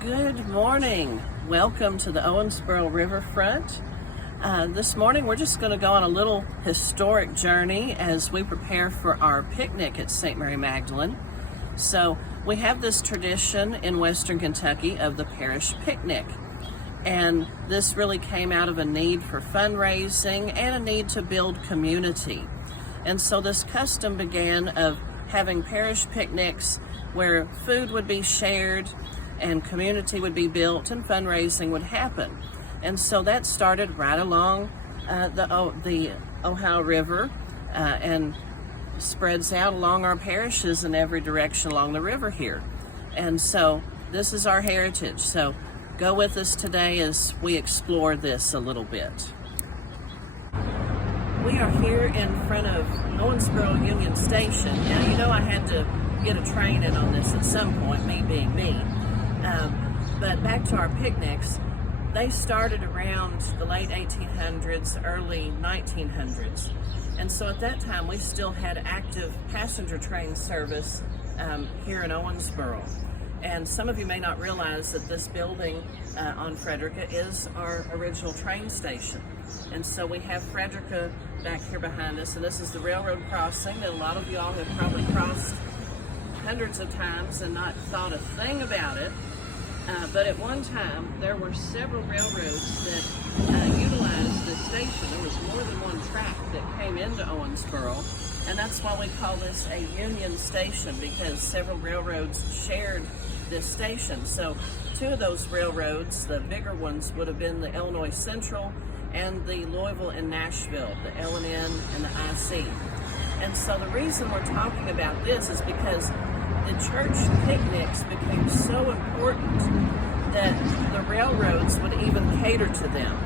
Good morning. Welcome to the Owensboro Riverfront. This morning we're just going to go on a little historic journey as we prepare for our picnic at St. Mary Magdalene. So we have this tradition in Western Kentucky of the parish picnic. And this really came out of a need for fundraising and a need to build community. And so this custom began of having parish picnics where food would be shared and community would be built and fundraising would happen. And so that started right along the Ohio River and spreads out along our parishes in every direction along the river here. And so this is our heritage. So go with us today as we explore this a little bit. We are here in front of Owensboro Union Station. Now, you know I had to get a train in on this at some point, me being me. But back to our picnics, they started around the late 1800s, early 1900s. And so at that time, we still had active passenger train service here in Owensboro. And some of you may not realize that this building on Frederica is our original train station. And so we have Frederica back here behind us, and this is the railroad crossing that a lot of y'all have probably crossed hundreds of times and not thought a thing about it. But at one time, there were several railroads that utilized this station. There was more than one track that came into Owensboro, and that's why we call this a union station, because several railroads shared this station. So two of those railroads, the bigger ones, would have been the Illinois Central and the Louisville and Nashville, the L&N and the IC. And so the reason we're talking about this is because the church picnics became so important that the railroads would even cater to them.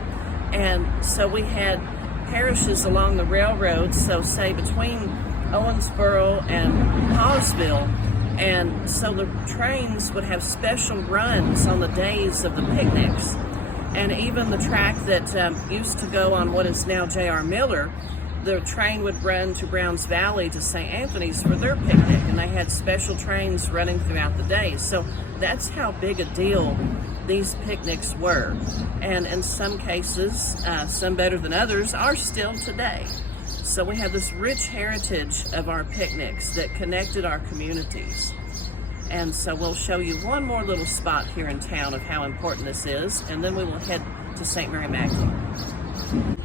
And so we had parishes along the railroads, so say between Owensboro and Hawesville, and so the trains would have special runs on the days of the picnics. And even the track that used to go on what is now J.R. Miller, the train would run to Browns Valley to St. Anthony's for their picnic, and they had special trains running throughout the day. So that's how big a deal these picnics were. And in some cases, some better than others, are still today. So we have this rich heritage of our picnics that connected our communities. And so we'll show you one more little spot here in town of how important this is, and then we will head to St. Mary Magdalene.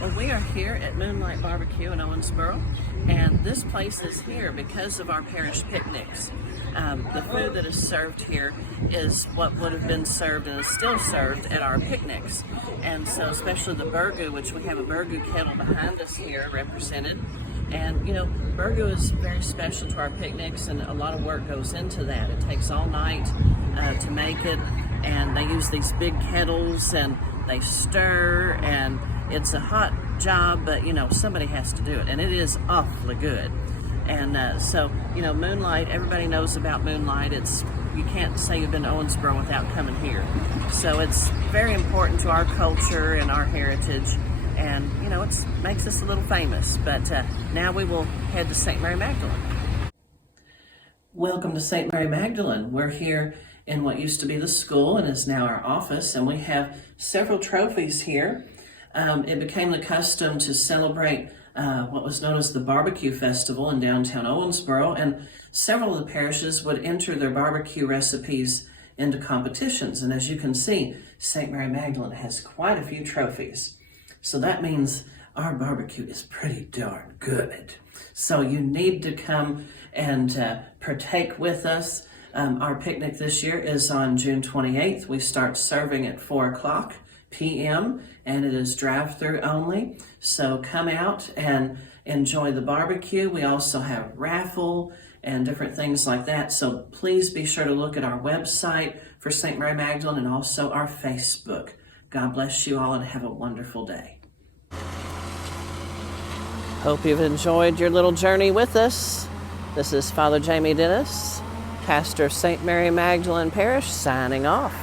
Well, we are here at Moonlight Barbecue in Owensboro, and this place is here because of our parish picnics. The food that is served here is what would have been served and is still served at our picnics. And so especially the burgoo, which we have a burgoo kettle behind us here represented. And you know, burgoo is very special to our picnics, and a lot of work goes into that. It takes all night to make it, and they use these big kettles and they stir, and it's a hot job, but you know, somebody has to do it, and it is awfully good. And so, you know, Moonlight, everybody knows about Moonlight. You can't say you've been to Owensboro without coming here. So it's very important to our culture and our heritage, and you know, it makes us a little famous. But now we will head to St. Mary Magdalene. Welcome to St. Mary Magdalene. We're here in what used to be the school and is now our office, and we have several trophies here. It became the custom to celebrate what was known as the Barbecue Festival in downtown Owensboro, and several of the parishes would enter their barbecue recipes into competitions. And as you can see, St. Mary Magdalene has quite a few trophies. So that means our barbecue is pretty darn good. So you need to come and partake with us. Our picnic this year is on June 28th. We start serving at 4 o'clock p.m. and it is drive-through only. So come out and enjoy the barbecue. We also have raffle and different things like that. So please be sure to look at our website for St. Mary Magdalene and also our Facebook. God bless you all and have a wonderful day. Hope you've enjoyed your little journey with us. This is Father Jamie Dennis, pastor of St. Mary Magdalene Parish, signing off.